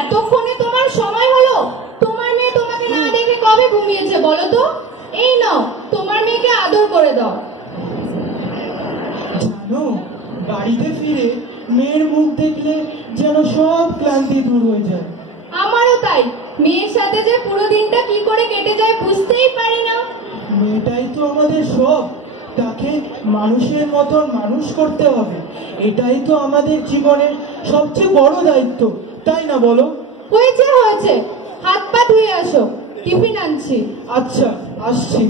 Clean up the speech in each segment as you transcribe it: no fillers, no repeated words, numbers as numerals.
এতক্ষণে তোমার সময় হলো? তোমার মেয়ে তোমাকে না দেখে কবে ঘুমিয়েছে বলো তো? এই নাও, তোমার মেয়েকে আদর করে দাও। জানো, বাড়িতে ফিরে মেয়ের মুখ দেখলে যেন সব ক্লান্তি দূর হয়ে যায়। আমারও তাই। মেয়ের সাথে যে পুরো দিনটা কি করে কেটে যায় বুঝতেই পারি না। মেয়েটাই তো আমাদের সব, তাকে মানুষের মতন মানুষ করতে হবে। এটাই তো আমাদের জীবনের সবচেয়ে বড় দায়িত্ব, তাই না বলো? হয়েছে হয়েছে, হাত পা ধুয়ে আসো, টিফিন আনছি। আচ্ছা, আসছি।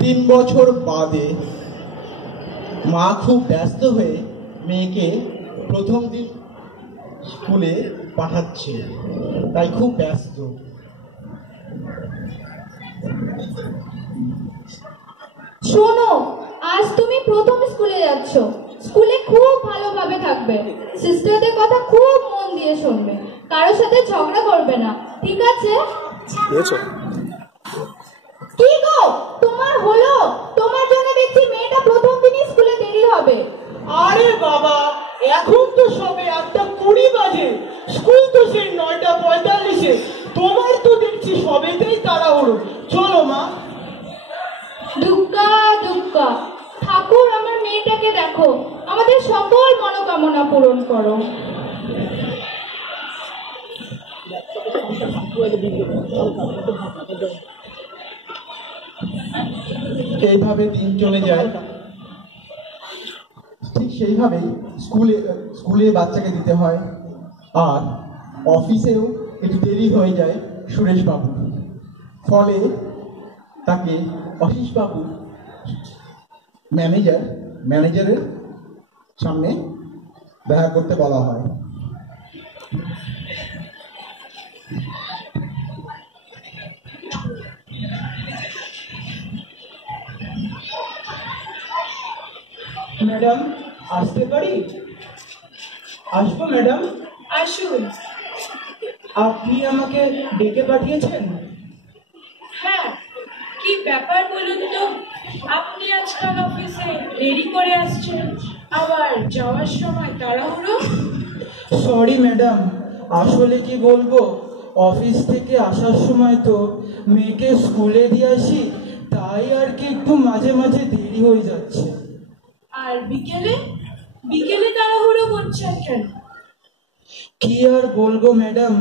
3 বছর বাদে মা খুব ব্যস্ত হয়ে মেয়েকে প্রথম দিন স্কুলে পাঠাচ্ছে, তাই খুব ব্যস্ত। শোনো, আজ তুমি প্রথম স্কুলে যাচ্ছ। স্কুলে খুব ভালোভাবে থাকবে, সিস্টারদের কথা খুব মন দিয়ে শুনবে, কারোর সাথে ঝগড়া করবে না, ঠিক আছে? কি গো, তোমার হলো? তোমার জন্য দেখছি মেয়েটা প্রথম দিনই স্কুলে দেরি হবে। আরে বাবা, এখন তো সবে 8:20 বাজে, স্কুল তো সেই 9:45-এ। তোমার তো দেখছি সবেতেই তাড়াহুড়ো। চলো মা। দুগ্গা দুগ্গা, ঠাকুর আমার মেয়েটাকে দেখো, আমাদের সকল মনোকামনা পূরণ করো। এইভাবে দিন চলে যায়। ঠিক সেইভাবেই স্কুলে বাচ্চাকে দিতে হয়, আর অফিসেও একটু দেরি হয়ে যায় সুরেশ বাবু। ফলে তাকে অশিস বাবু ম্যানেজারের সামনে দেখা করতে বলা হয়। ম্যাডাম, আসতে পারি? আসবো ম্যাডাম? আসুন। আপনি আমাকে ডেকে পাঠিয়েছেন? হ্যাঁ, কি ব্যাপার বলুন তো? আপনি আজকাল অফিসে দেরি করে আসছেন, আবার যাওয়ার সময় তাড়াহুড়ো। সরি ম্যাডাম, আসলে কি বলবো, অফিস থেকে আসার সময় তো মেয়েকে স্কুলে দিয়ে আসি, তাই আর কি একটু মাঝে মাঝে দেরি হয়ে যাচ্ছে। আর বিকেলে বিকেলে তাড়াহুড়ো করছেন কেন? কি আর বলবো ম্যাডাম,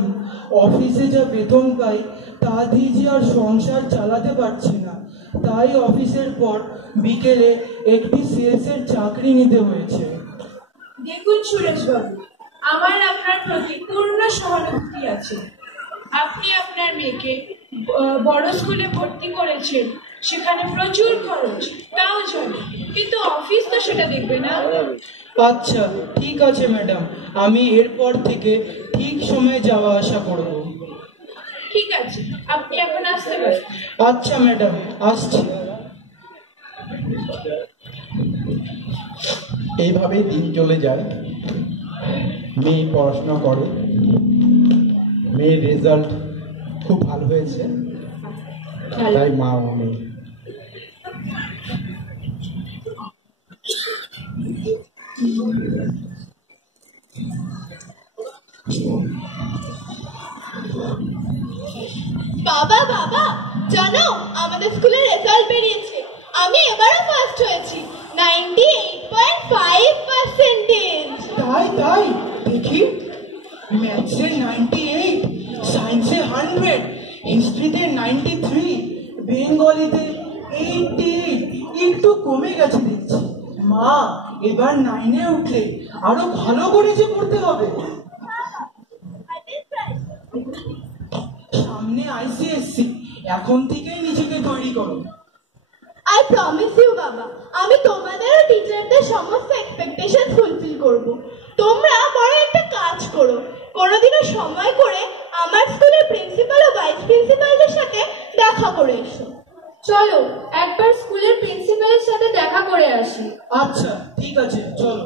অফিসে যা বেতন পাই তা দিয়ে যে আর সংসার চালাতে পারছি না, তাই অফিসের পর বিকেলে একটি সেলসের চাকরি নিতে হয়েছে। দেখুন সুরেশবাবু, আমার আপনার প্রতি পূর্ণ সহানুভূতি আছে। আপনি আপনার মেয়েকে বড় স্কুলে ভর্তি করেছেন, সেখানে প্রচুর খরচ, তাও জানি, কিন্তু অফিস তো সেটা দেখবে না। আচ্ছা, ঠিক আছে ম্যাডাম, আমি এরপর থেকে ঠিক সময়ে যাওয়া আসা করব। ঠিক আছে, আপনি এখন আসতে পারেন। আচ্ছা ম্যাডাম, আসছি। এইভাবেই দিন চলে যায়। মেয়ে পড়াশোনা করে, মেয়ের রেজাল্ট খুব ভালো হয়েছে, তাই মা ও মেয়ে। বাবা বাবা, জানো আমাদের স্কুলের রেজাল্ট বেরিয়েছে, আমি এবারও ফার্স্ট হয়েছি, 98.5%। তাই তাই, দেখি। ম্যাথসে 98, সায়েন্সে 100, হিস্ট্রিতে 93, বেঙ্গলিতে 88। একটু কমে গেছে দেখছি। মা, এবার 9-এ উঠলে আরো ভালো করে যে পড়তে হবে। সামনে আইসিএসসি, এখন থেকেই নিজেকে তৈরি করো। আই প্রমিস ইউ বাবা, আমি তোমাদের ও টিচারদের সমস্ত এক্সপেকটেশন ফুলফিল করব। তোমরা বড় একটা কাজ করো, কোনোদিনও সময় করে আমার স্কুলের প্রিন্সিপাল ও ভাইস প্রিন্সিপালদের সাথে দেখা করে এসো। চলো একবার স্কুলের প্রিন্সিপালের সাথে দেখা করে আসি। আচ্ছা, ঠিক আছে, চলো।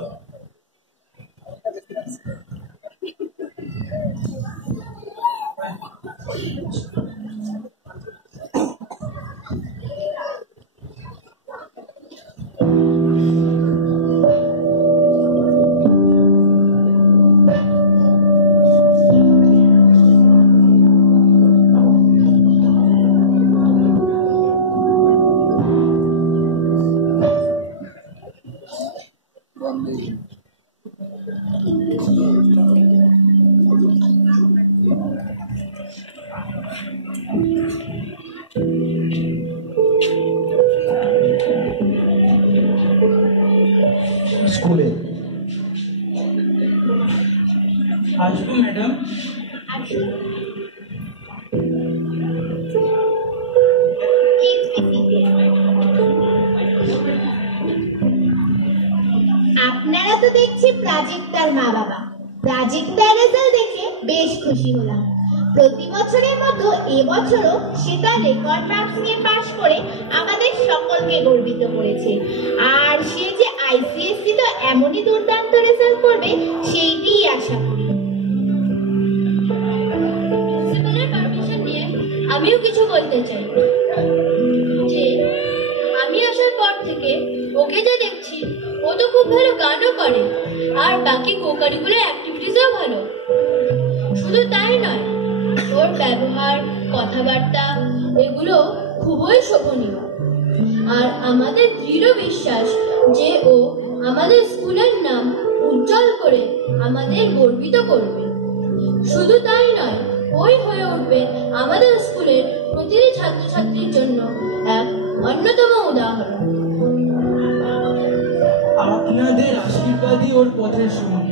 স্কুলে আসবো ম্যাডাম। আপনারা তো দেখছি প্রাজীবদার মা বাবা। প্রাজীবদার রেজাল্ট দেখে বেশ খুশি হলাম। প্রতি বছরের মতো এবছরও সে তার রেকর্ড মার্কস নিয়ে পাশ করে আমাদের সকলকে গর্বিত করেছে। আর সে যে আইসিএসসি তো এমনই দুর্দান্ত রেজাল্ট করবে সেইটিই আশা করি। প্রিন্সিপালের পারমিশন নিয়ে আমিও কিছু বলতে চাই যে আমি আসার পর থেকে ওকে যা দেখছি ও তো খুব ভালো গানও করে আর বাকি কো-কারিকুলার অ্যাক্টিভিটিসও ভালো। শুধু তাই নয়, ওর ব্যবহার, কথাবার্তা এগুলো খুবই শোভনীয়। আর আমাদের দৃঢ় বিশ্বাস যে ও আমাদের স্কুলের নাম উজ্জ্বল করে আমাদের গর্বিত করবে। শুধু তাই নয়, ওই হয়ে উঠবে আমাদের স্কুলের প্রতিটি ছাত্রছাত্রীর জন্য এক অন্যতম উদাহরণ। আপনাদের আশীর্বাদই ওর পথের সঙ্গী।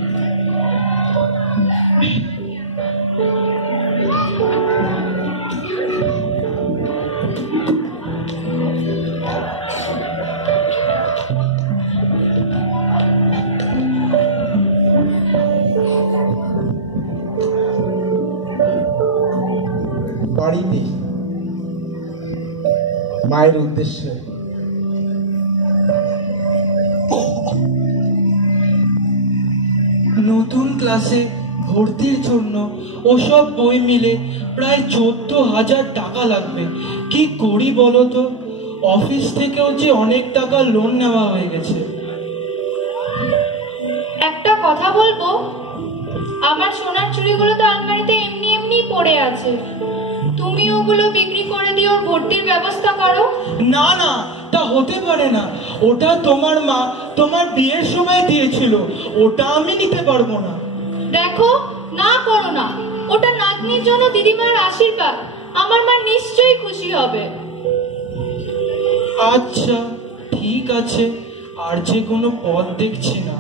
বাড়িতে মায়ের উদ্দেশ্যে নতুন ক্লাসে ভর্তির জন্য ওসব বই মিলে প্রায় 14,000 টাকা লাগবে। কি করি বলো তো? অফিস থেকেও যে অনেক টাকা লোন নেওয়া হয়ে গেছে। একটা কথা বলবো, আমার সোনার চুড়িগুলো তো আলমারিতে এমনি এমনি পড়ে আছে। তুমি ওগুলো বিক্রি করে দিয়ে ওর ভর্তির ব্যবস্থা করো। না না, তা হতে পারে না। ওটা তোমার মা তোমার বিয়ের সময় দিয়েছিল, ওটা আমি নিতে পারবো না। দেখো, না করো না। ওটা নাতনির জন্য দিদিমার আশীর্বাদ। আমার মা নিশ্চয়ই খুশি হবে। আচ্ছা ঠিক আছে, আর যে কোনো পথ দেখছি না।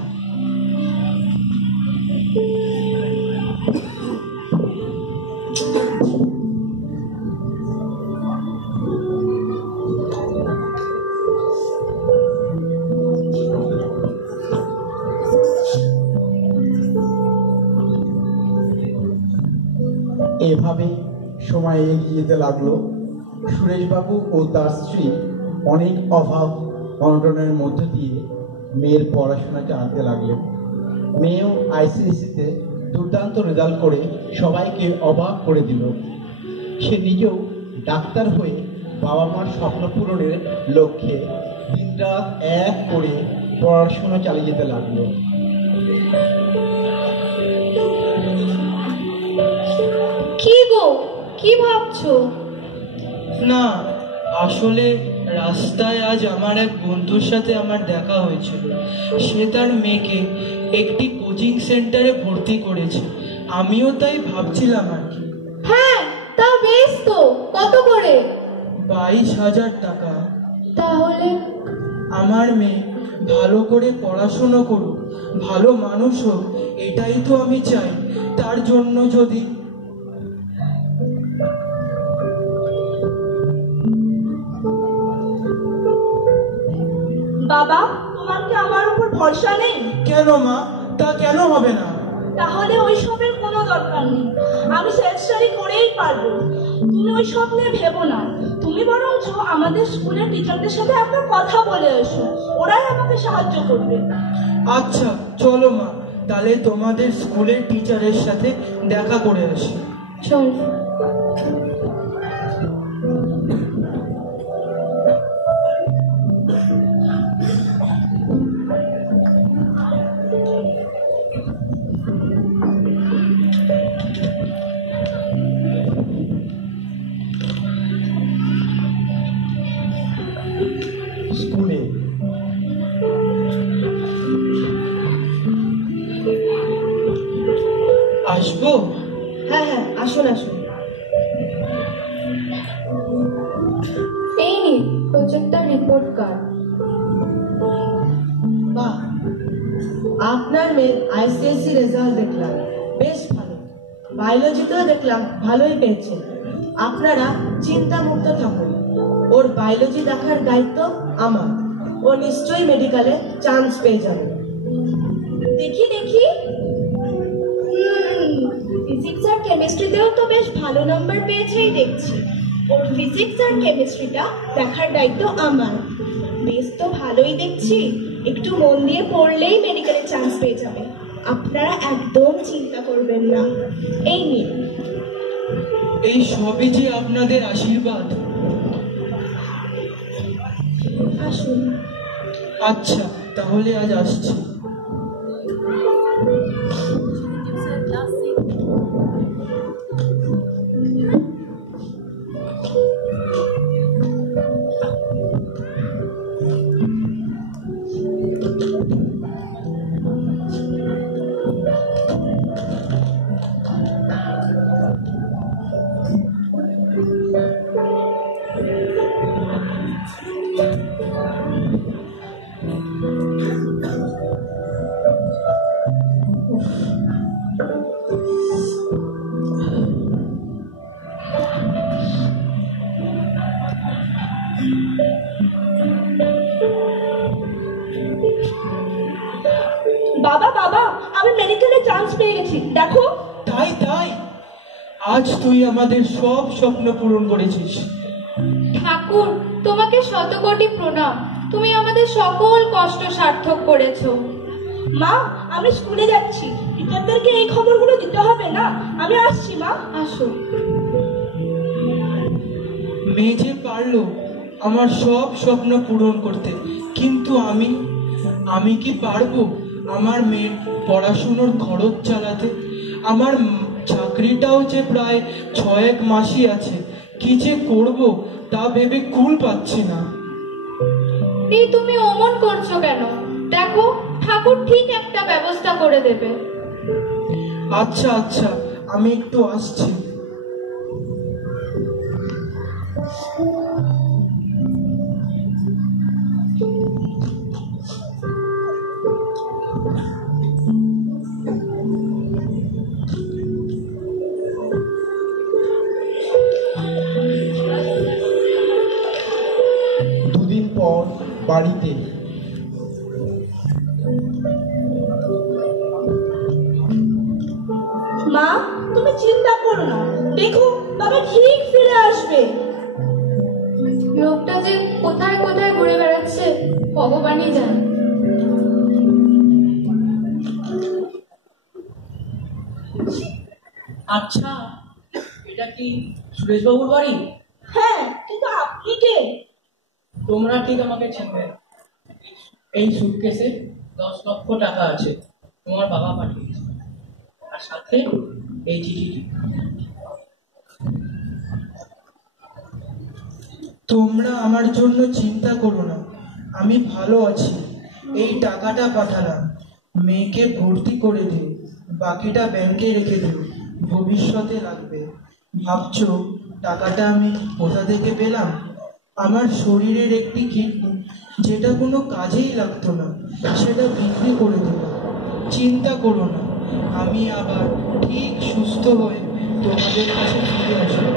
এভাবে সময় এগিয়ে যেতে লাগলো। সুরেশবাবু ও তার স্ত্রী অনেক অভাব অনটনের মধ্য দিয়ে মেয়ের পড়াশোনা চালাতে লাগলেন। মেয়েও আইসিএসসিতে দুর্দান্ত রেজাল্ট করে সবাইকে অবাক করে দিল। সে নিজেও ডাক্তার হয়ে বাবা মার স্বপ্ন পূরণের লক্ষ্যে দিনরাত এক করে পড়াশোনা চালিয়ে যেতে লাগলো। কি গো, কি ভাবছো? না, আসলে রাস্তায় আজ আমার এক বন্ধুর সাথে আমার দেখা হয়েছিল। সে তার মেয়েকে একটি কোচিং সেন্টারে ভর্তি করেছে। আমিও তাই ভাবছিলাম আর কি। হ্যাঁ, তা বেশ তো। কত করে? 22,000 টাকা। তাহলে আমার মেয়ে ভালো করে পড়াশুনো করুক, ভালো মানুষ হোক, এটাই তো আমি চাই। তার জন্য যদি বাবা, তোমার কি আমার উপর ভরসা নেই? কেন মা, তা কেন হবে না? তাহলে ওই সবের কোনো দরকার নেই। আমি সেলফ স্টাডি করেই পারবো। তুমি ওই সব নিয়ে ভেবো না। তুমি বরঞ্চ আমাদের স্কুলের টিচারদের সাথে একটা কথা বলে এসো, ওরাই আমাকে সাহায্য করবে। আচ্ছা চলো মা, তাহলে তোমাদের স্কুলের টিচারের সাথে দেখা করে আসি। চল। স্কুলে আসবো? হ্যাঁ হ্যাঁ, আসুন আসুন। এই নিন প্রজেক্টর রিপোর্ট কার্ড। বাহ, আপনার মেয়ের আইসিএসসি রেজাল্ট দেখলাম বেশ ভালো। বায়োলজিতেও দেখলাম ভালোই পেয়েছে। আপনারা চিন্তামুক্ত থাকুন, ওর বায়োলজি দেখার দায়িত্ব আমার। ও নিশ্চয়ই মেডিকেলে চান্স পেয়ে যাবে। দেখি দেখি, ফিজিক্স আর কেমিস্ট্রিতেও তো বেশ ভালো নাম্বার পেয়েছেই দেখছি। ওর ফিজিক্স আর কেমিস্ট্রিটা দেখার দায়িত্ব আমার। বেশ তো ভালোই দেখছি, একটু মন দিয়ে পড়লেই মেডিকেলে চান্স পেয়ে যাবে। আপনারা একদম চিন্তা করবেন না। এই নিন। এই সবই যে আপনাদের আশীর্বাদ। আসুন। আচ্ছা, তাহলে আজ আসছি। বাবা বাবা, আমি মেডিকেলে চান্স পেয়ে গেছি, দেখো। তাই তাই, আজ তুই আমাদের সব স্বপ্ন পূরণ করেছিস। ঠাকুর, তোমাকে শতকোটি প্রণাম। তুমি আমাদের সকল কষ্ট সার্থক করেছো। মা, আমি স্কুলে যাচ্ছি, টিচারদেরকে এই খবরগুলো দিতে হবে না। আমি আসছি মা। আসো। মেয়ে যে পারলো আমার সব স্বপ্ন পূরণ করতে, কিন্তু আমি কি পারবো আমার মেয়ের পড়াশুনোর খরচ চালাতে? আমার চাকরিটাও যে প্রায় 6 মাসই আছে, কি যে করব তা ভেবে কুল পাচ্ছি না। এই তুমি অমন করছো কেন? দেখো, ঠাকুর ঠিক একটা ব্যবস্থা করে দেবে। আচ্ছা আচ্ছা, আমি একটু আসছি। দুদিন পর বাড়িতে। মা, তুমি চিন্তা করো না, দেখো বাবা ঠিক ফিরে আসবে। লোকটা যে কোথায় কোথায় ঘুরে বেড়াচ্ছে ভগবানই জানে। আচ্ছা, এটা কি সুরেশবাবুর বাড়ি? হ্যাঁ, কিন্তু আপনি কে? তোমরা ঠিক আমাকে চিনবে। এই সুটকেসে 10 লক্ষ টাকা আছে, তোমার বাবা পাঠিয়েছে, আর সাথে এই চিঠিটি। তোমরা আমার জন্য চিন্তা করো না, আমি ভালো আছি। এই টাকাটা পাঠালাম, মেয়েকে ভর্তি করে দিও, বাকিটা ব্যাংকে রেখে দিও, ভবিষ্যতে লাগবে। ভাবছো টাকাটা আমি কোথা থেকে পেলাম? আমার শরীরের একটি কিডনি, যেটা কোনো কাজেই লাগতো না, সেটা বিক্রি করে দিলাম। চিন্তা করো না, আমি আবার ঠিক সুস্থ হয়ে তোমাদের কাছে ফিরে আসবো।